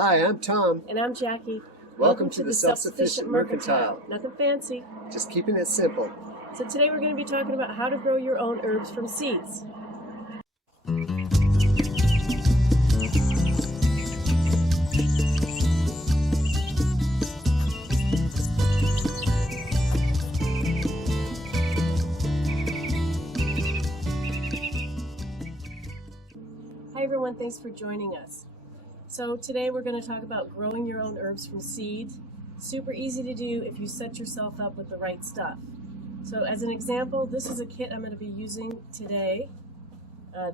Hi, I'm Tom. And I'm Jackie. Welcome to the Self-Sufficient Mercantile. Nothing fancy. Just keeping it simple. So today we're going to be talking about how to grow your own herbs from seeds. Hi everyone, thanks for joining us. So today we're going to talk about growing your own herbs from seeds. Super easy to do if you set yourself up with the right stuff. So as an example, this is a kit I'm going to be using today.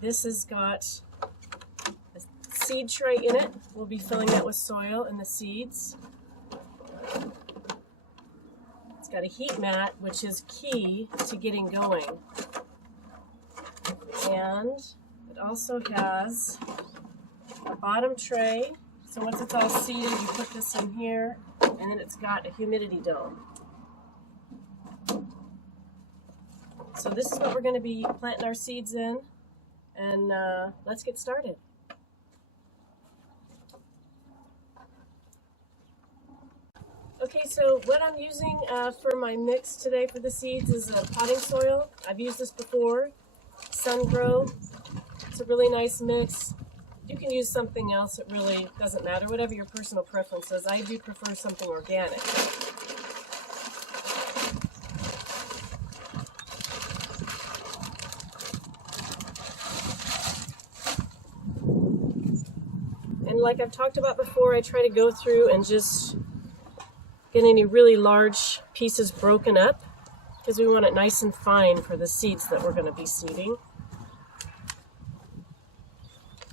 This has got a seed tray in it. We'll be filling that with soil and the seeds. It's got a heat mat, which is key to getting going. And it also has a bottom tray. So once it's all seeded, you put this in here, and then it's got a humidity dome. So this is what we're going to be planting our seeds in, and let's get started. Okay, so what I'm using for my mix today for the seeds is potting soil. I've used this before, Sungrow. It's a really nice mix. You can use something else, it really doesn't matter, whatever your personal preference is. I do prefer something organic. And like I've talked about before, I try to go through and just get any really large pieces broken up because we want it nice and fine for the seeds that we're going to be seeding.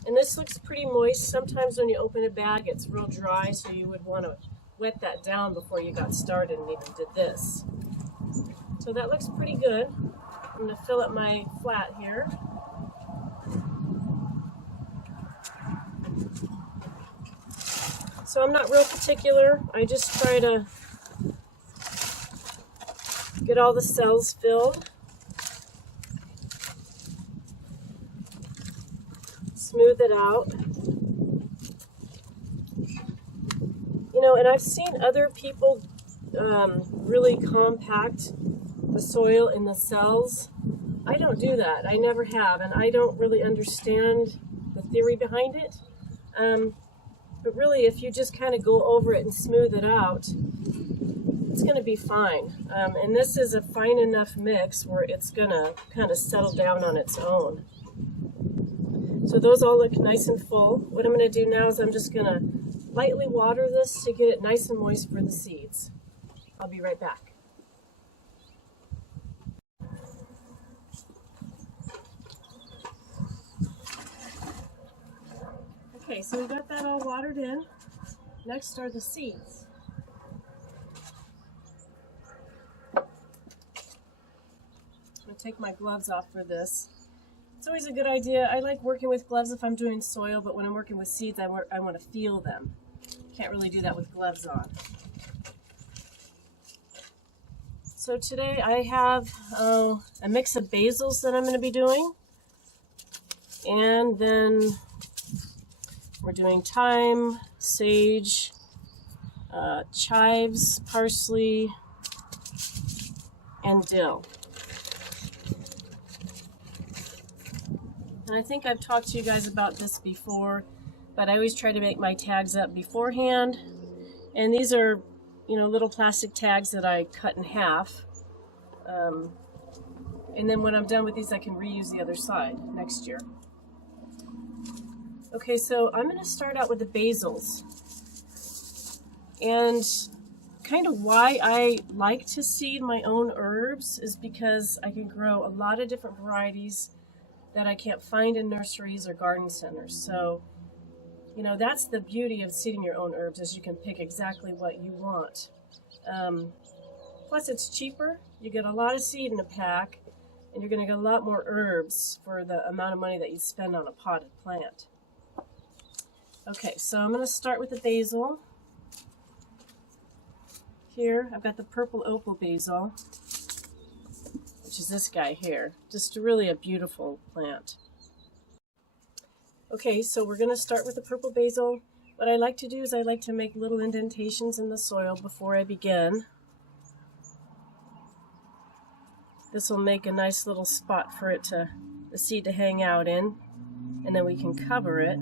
And this looks pretty moist. Sometimes when you open a bag, it's real dry, so you would want to wet that down before you got started and even did this. So that looks pretty good. I'm going to fill up my flat here. So I'm not real particular. I just try to get all the cells filled. Smooth it out. You know, and I've seen other people really compact the soil in the cells. I don't do that. I never have, and I don't really understand the theory behind it. But really, if you just kind of go over it and smooth it out, it's going to be fine. And this is a fine enough mix where it's going to kind of settle down on its own. So those all look nice and full. What I'm going to do now is I'm just going to lightly water this to get it nice and moist for the seeds. I'll be right back. Okay, so we got that all watered in. Next are the seeds. I'm going to take my gloves off for this. It's always a good idea. I like working with gloves if I'm doing soil, but when I'm working with seeds, I want to feel them. Can't really do that with gloves on. So today I have a mix of basils that I'm going to be doing. And then we're doing thyme, sage, chives, parsley, and dill. And I think I've talked to you guys about this before, but I always try to make my tags up beforehand. And these are, you know, little plastic tags that I cut in half. And then when I'm done with these, I can reuse the other side next year. Okay, so I'm going to start out with the basils. And kind of why I like to seed my own herbs is because I can grow a lot of different varieties that I can't find in nurseries or garden centers. So, you know, that's the beauty of seeding your own herbs, is you can pick exactly what you want. Plus it's cheaper. You get a lot of seed in a pack, and you're gonna get a lot more herbs for the amount of money that you spend on a potted plant. Okay, so I'm gonna start with the basil. Here, I've got the purple opal basil, which is this guy here. Just really a beautiful plant. Okay, so we're going to start with the purple basil. What I like to do is I like to make little indentations in the soil before I begin. This will make a nice little spot for it to, the seed to hang out in, and then we can cover it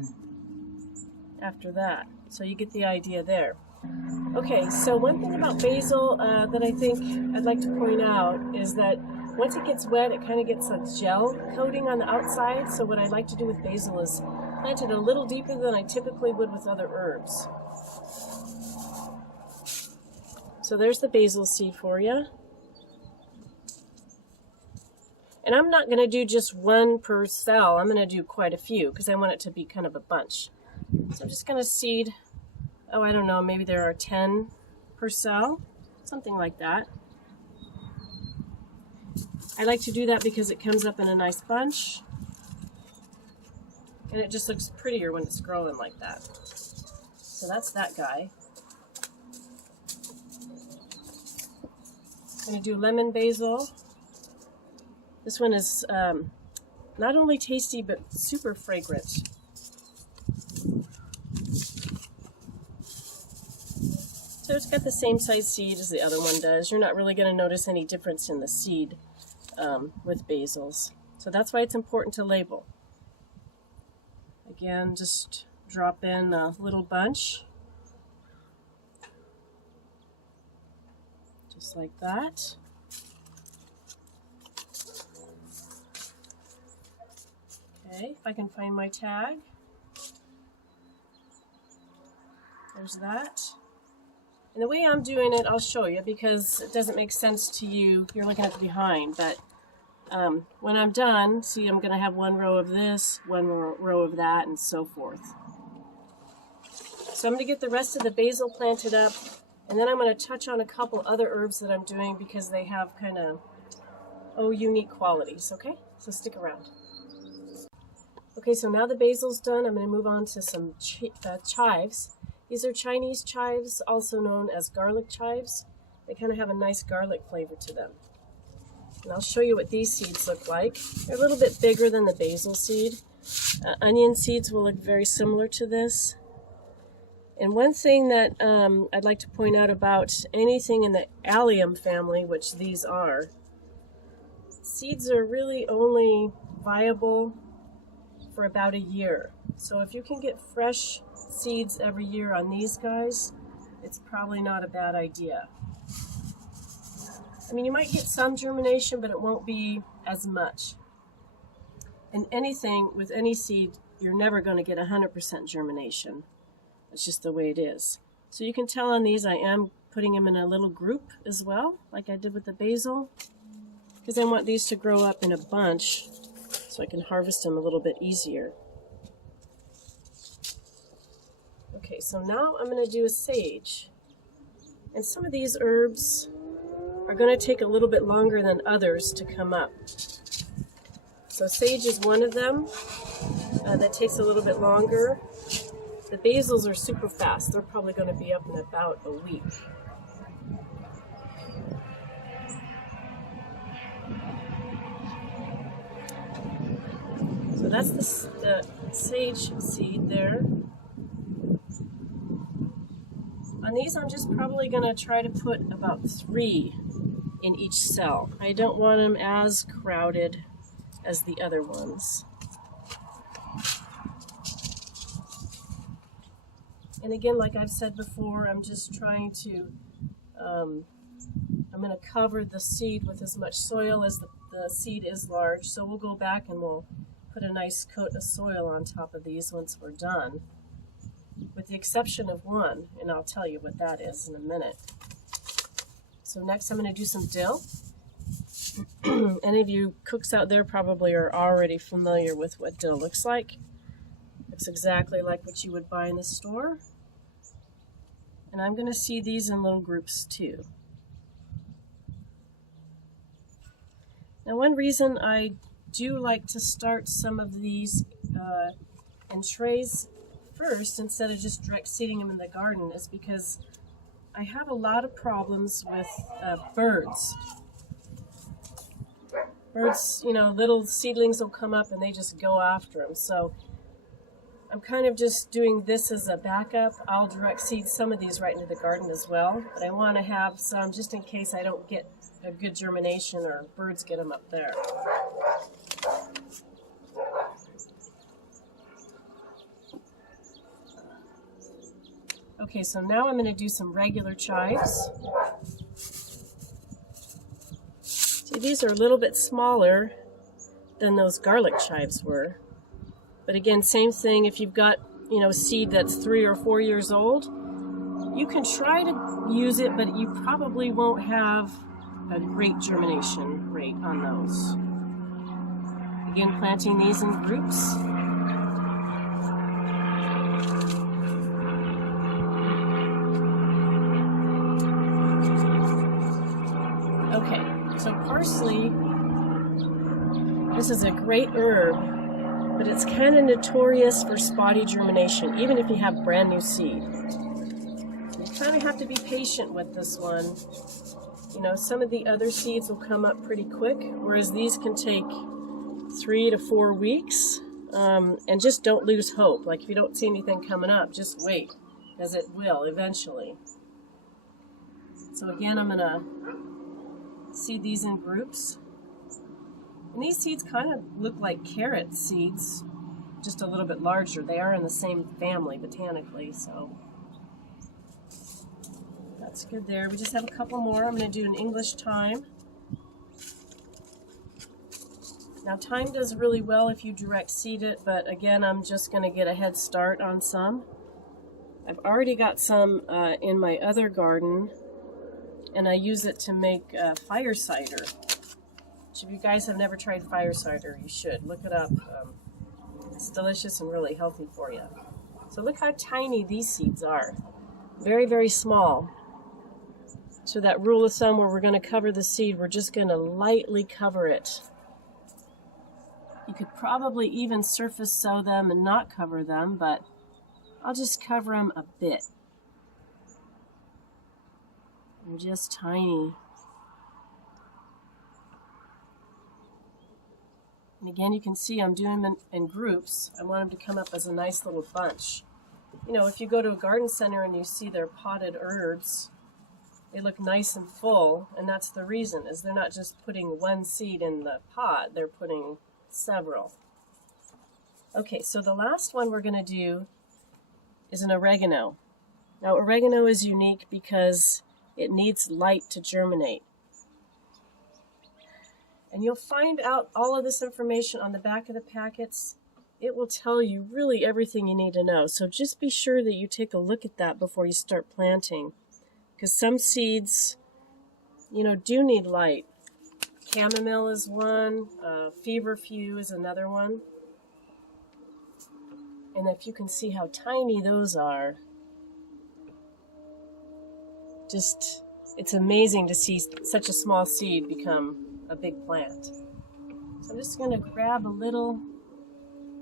after that. So you get the idea there. Okay, so one thing about basil that I think I'd like to point out is that once it gets wet, it kind of gets a gel coating on the outside. So what I like to do with basil is plant it a little deeper than I typically would with other herbs. So there's the basil seed for you. And I'm not going to do just one per cell. I'm going to do quite a few because I want it to be kind of a bunch. So I'm just going to seed, oh, I don't know, maybe there are 10 per cell, something like that. I like to do that because it comes up in a nice bunch. And it just looks prettier when it's growing like that. So that's that guy. I'm going to do lemon basil. This one is not only tasty, but super fragrant. So it's got the same size seed as the other one does. You're not really going to notice any difference in the seed with basils. So that's why it's important to label. Again, just drop in a little bunch. Just like that. Okay, if I can find my tag. There's that. And the way I'm doing it, I'll show you because it doesn't make sense to you. You're looking at the behind, but when I'm done, see, I'm going to have one row of this, one row of that, and so forth. So I'm going to get the rest of the basil planted up, and then I'm going to touch on a couple other herbs that I'm doing because they have kind of, unique qualities, okay? So stick around. Okay, so now the basil's done, I'm going to move on to some chives. These are Chinese chives, also known as garlic chives. They kind of have a nice garlic flavor to them. And I'll show you what these seeds look like. They're a little bit bigger than the basil seed. Onion seeds will look very similar to this. And one thing that I'd like to point out about anything in the allium family, which these are, seeds are really only viable for about a year. So if you can get fresh seeds every year on these guys, it's probably not a bad idea. I mean, you might get some germination, but it won't be as much. And anything with any seed, you're never going to get 100% germination. It's just the way it is. So you can tell on these I am putting them in a little group as well, like I did with the basil, because I want these to grow up in a bunch so I can harvest them a little bit easier. Okay, so now I'm going to do a sage. And some of these herbs are going to take a little bit longer than others to come up. So sage is one of them that takes a little bit longer. The basils are super fast. They're probably going to be up in about a week. So that's the sage seed there. On these, I'm just probably going to try to put about 3 in each cell. I don't want them as crowded as the other ones. And again, like I've said before, I'm just trying to, I'm going to cover the seed with as much soil as the seed is large. So we'll go back and we'll put a nice coat of soil on top of these once we're done. With the exception of one, and I'll tell you what that is in a minute. So next I'm going to do some dill. Any of you cooks out there probably are already familiar with what dill looks like. It's exactly like what you would buy in the store. And I'm going to seed these in little groups too. Now one reason I do like to start some of these in trays first instead of just direct seeding them in the garden is because I have a lot of problems with birds. Birds, you know, little seedlings will come up and they just go after them. So I'm kind of just doing this as a backup. I'll direct seed some of these right into the garden as well, but I want to have some just in case I don't get a good germination or birds get them up there. Okay, so now I'm going to do some regular chives. See, these are a little bit smaller than those garlic chives were. But again, same thing, if you've got, seed that's 3 or 4 years old, you can try to use it, but you probably won't have a great germination rate on those. Again, planting these in groups. Okay, so parsley, this is a great herb, but it's kind of notorious for spotty germination, even if you have brand new seed. You kind of have to be patient with this one. Some of the other seeds will come up pretty quick, whereas these can take 3 to 4 weeks. And just don't lose hope. Like if you don't see anything coming up, just wait, because it will eventually. So again, I'm going to seed these in groups. And these seeds kind of look like carrot seeds, just a little bit larger. They are in the same family botanically, so that's good there. We just have a couple more. I'm going to do an English thyme. Now thyme does really well if you direct seed it, but again, I'm just going to get a head start on some. I've already got some in my other garden, and I use it to make fire cider. If you guys have never tried fire cider, you should. Look it up. It's delicious and really healthy for you. So look how tiny these seeds are. Very, very small. So that rule of thumb where we're going to cover the seed, we're just going to lightly cover it. You could probably even surface sow them and not cover them, but I'll just cover them a bit. They're just tiny. And again, you can see I'm doing them in groups. I want them to come up as a nice little bunch. If you go to a garden center and you see their potted herbs, they look nice and full, and that's the reason, is they're not just putting one seed in the pot, they're putting several. Okay, so the last one we're going to do is an oregano. Now, oregano is unique because it needs light to germinate. And you'll find out all of this information on the back of the packets. It will tell you really everything you need to know. So just be sure that you take a look at that before you start planting. Because some seeds, do need light. Chamomile is one, feverfew is another one. And if you can see how tiny those are, it's amazing to see such a small seed become a big plant. So I'm just going to grab a little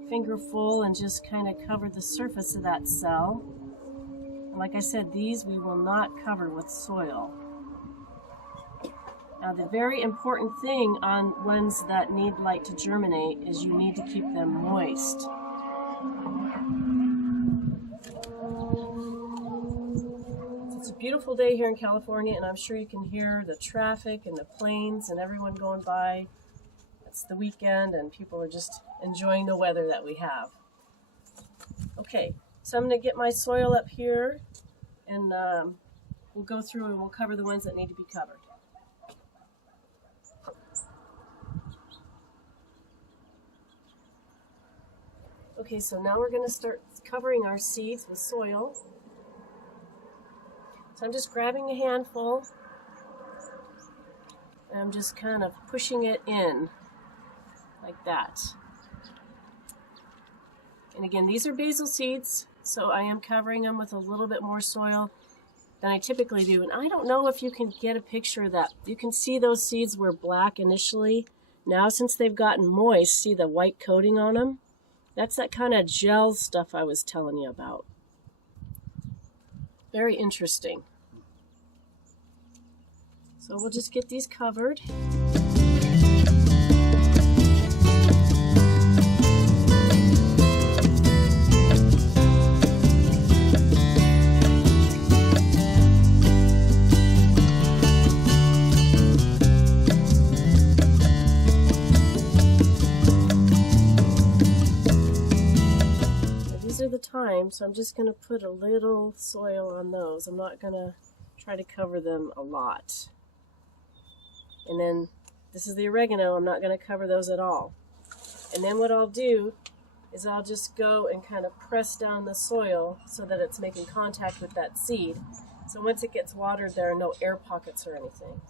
fingerful and just kind of cover the surface of that cell. And like I said, these we will not cover with soil. Now the very important thing on ones that need light to germinate is you need to keep them moist. It's a beautiful day here in California, and I'm sure you can hear the traffic and the planes and everyone going by. It's the weekend and people are just enjoying the weather that we have. Okay, so I'm going to get my soil up here, and we'll go through and we'll cover the ones that need to be covered. Okay, so now we're going to start covering our seeds with soil. So I'm just grabbing a handful, and I'm just kind of pushing it in like that. And again, these are basil seeds, so I am covering them with a little bit more soil than I typically do. And I don't know if you can get a picture of that. You can see those seeds were black initially. Now, since they've gotten moist, see the white coating on them? That's that kind of gel stuff I was telling you about. Very interesting. So we'll just get these covered. time, so I'm just going to put a little soil on those. I'm not going to try to cover them a lot. And then this is the oregano. I'm not going to cover those at all. And then what I'll do is I'll just go and kind of press down the soil so that it's making contact with that seed. So once it gets watered, there are no air pockets or anything.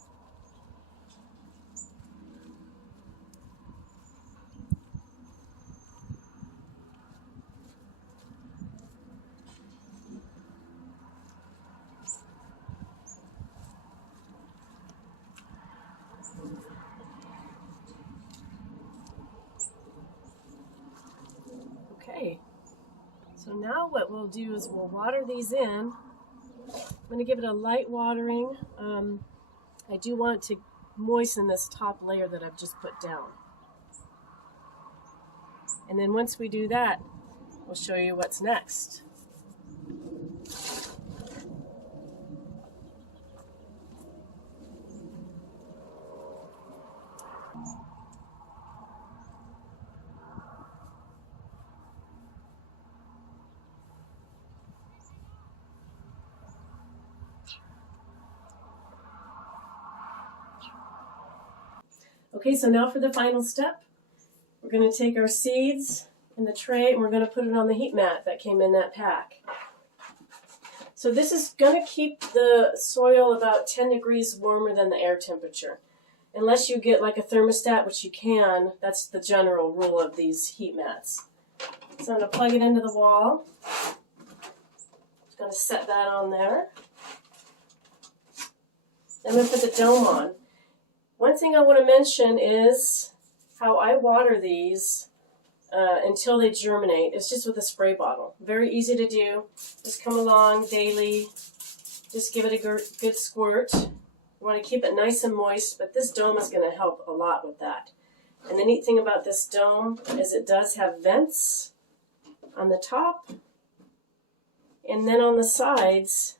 Okay, so now what we'll do is we'll water these in. I'm going to give it a light watering. I do want to moisten this top layer that I've just put down. And then once we do that, we'll show you what's next. Okay, so now for the final step. We're going to take our seeds in the tray and we're going to put it on the heat mat that came in that pack. So this is going to keep the soil about 10 degrees warmer than the air temperature. Unless you get like a thermostat, which you can, that's the general rule of these heat mats. So I'm going to plug it into the wall. Just going to set that on there. I'm going to put the dome on. One thing I want to mention is how I water these until they germinate. It's just with a spray bottle. Very easy to do. Just come along daily. Just give it a good squirt. You want to keep it nice and moist, but this dome is going to help a lot with that. And the neat thing about this dome is it does have vents on the top and then on the sides.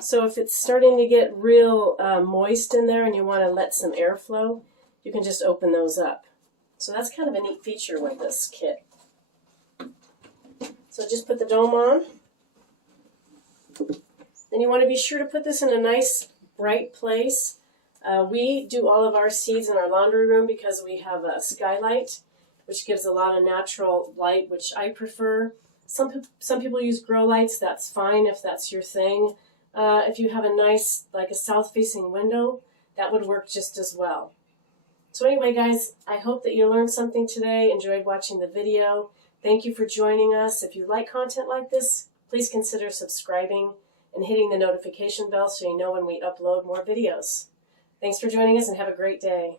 So if it's starting to get real moist in there and you want to let some air flow, you can just open those up. So that's kind of a neat feature with this kit. So just put the dome on. Then you want to be sure to put this in a nice bright place. We do all of our seeds in our laundry room because we have a skylight, which gives a lot of natural light, which I prefer. Some people use grow lights. That's fine if that's your thing. If you have a nice, like a south-facing window, that would work just as well. So anyway, guys, I hope that you learned something today, enjoyed watching the video. Thank you for joining us. If you like content like this, please consider subscribing and hitting the notification bell so you know when we upload more videos. Thanks for joining us and have a great day.